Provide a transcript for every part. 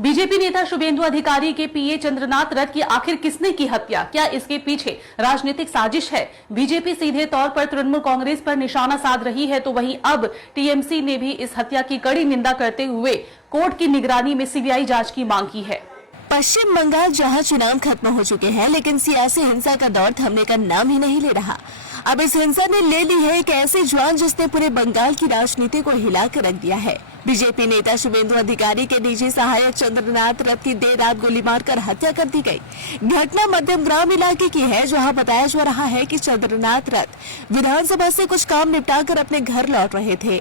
BJP नेता शुभेंदु अधिकारी के पीए चंद्रनाथ रथ की आखिर किसने की हत्या? क्या इसके पीछे राजनीतिक साजिश है? बीजेपी सीधे तौर पर तृणमूल कांग्रेस पर निशाना साध रही है, तो वहीं अब टीएमसी ने भी इस हत्या की कड़ी निंदा करते हुए कोर्ट की निगरानी में सीबीआई जांच की मांग की है। पश्चिम बंगाल जहां चुनाव खत्म हो चुके हैं, लेकिन सियासी हिंसा का दौर थमने का नाम ही नहीं ले रहा। अब इस हिंसा ने ले ली है एक ऐसी ज्वान जिसने पूरे बंगाल की राजनीति को हिला कर रख दिया है। बीजेपी नेता शुभेंदु अधिकारी के निजी सहायक चंद्रनाथ रथ की देर रात गोली मारकर हत्या कर दी गई। घटना मध्यम ग्राम इलाके की है, जहां बताया जा रहा है कि चंद्रनाथ रथ विधानसभा से कुछ काम निपटाकर अपने घर लौट रहे थे।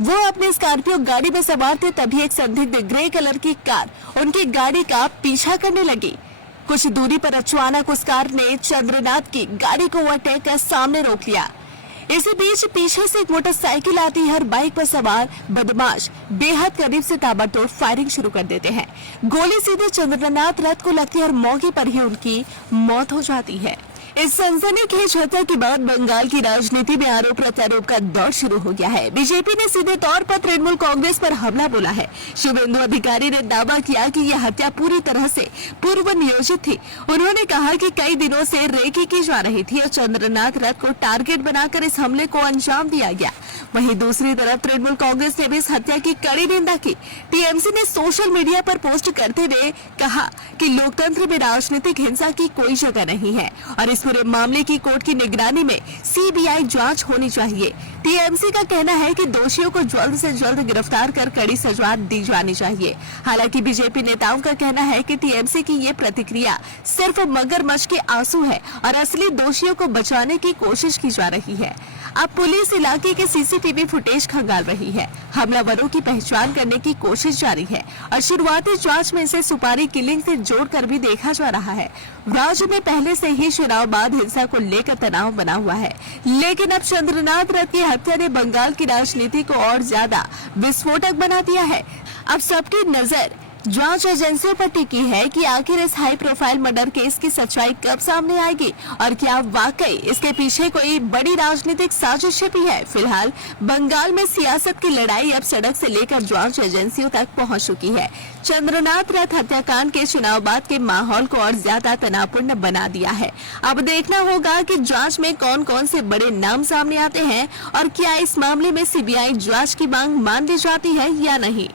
वो अपने स्कॉर्पियो गाड़ी में सवार थे, तभी एक संदिग्ध ग्रे कलर की कार उनकी गाड़ी का पीछा करने लगी। कुछ दूरी पर अचानक उस कार ने चंद्रनाथ की गाड़ी को ओवरटेक कर सामने रोक लिया। इसी बीच पीछे से एक मोटरसाइकिल आती है और बाइक पर सवार बदमाश बेहद करीब से ताबड़तोड़ फायरिंग शुरू कर देते हैं। गोली सीधे चंद्रनाथ रथ को लगती है और मौके पर ही उनकी मौत हो जाती है। इस सनसनीखेज हत्या के बाद बंगाल की राजनीति में आरोप प्रत्यारोप का दौर शुरू हो गया है। बीजेपी ने सीधे तौर पर तृणमूल कांग्रेस पर हमला बोला है। शुभेंदु अधिकारी ने दावा किया कि यह हत्या पूरी तरह से पूर्व नियोजित थी। उन्होंने कहा कि कई दिनों से रेकी की जा रही थी और चंद्रनाथ रथ को टारगेट बनाकर इस हमले को अंजाम दिया गया। वहीं दूसरी तरफ तृणमूल कांग्रेस ने भी इस हत्या की कड़ी निंदा की। टीएमसी ने सोशल मीडिया पर पोस्ट करते हुए कहा कि लोकतंत्र में राजनीतिक हिंसा की कोई जगह नहीं है और इस पूरे मामले की कोर्ट की निगरानी में सीबीआई जांच होनी चाहिए। टीएमसी का कहना है कि दोषियों को जल्द से जल्द गिरफ्तार कर कड़ी सजा दी जानी चाहिए। हालांकि बीजेपी नेताओं का कहना है कि टीएमसी की ये प्रतिक्रिया सिर्फ मगरमच्छ के आंसू है और असली दोषियों को बचाने की कोशिश की जा रही है। अब पुलिस इलाके के सीसीटीवी फुटेज खंगाल रही है। हमलावरों की पहचान करने की कोशिश जारी है और शुरुआती जांच में इसे सुपारी किलिंग से जोड़कर भी देखा जा रहा है। राज्य में पहले से ही चुनाव बाद हिंसा को लेकर तनाव बना हुआ है, लेकिन अब चंद्रनाथ रथ की हत्या ने बंगाल की राजनीति को और ज्यादा विस्फोटक बना दिया है। अब सबकी नजर जांच एजेंसियों पर टिकी है कि आखिर इस हाई प्रोफाइल मर्डर केस की सच्चाई कब सामने आएगी और क्या वाकई इसके पीछे कोई बड़ी राजनीतिक साजिश छिपी है। फिलहाल बंगाल में सियासत की लड़ाई अब सड़क से लेकर जांच एजेंसियों तक पहुंच चुकी है। चंद्रनाथ रथ हत्याकांड के चुनाव बाद के माहौल को और ज्यादा तनावपूर्ण बना दिया है। अब देखना होगा कि जांच में कौन कौन से बड़े नाम सामने आते हैं और क्या इस मामले में सीबीआई जांच की मांग मान ली जाती है या नहीं।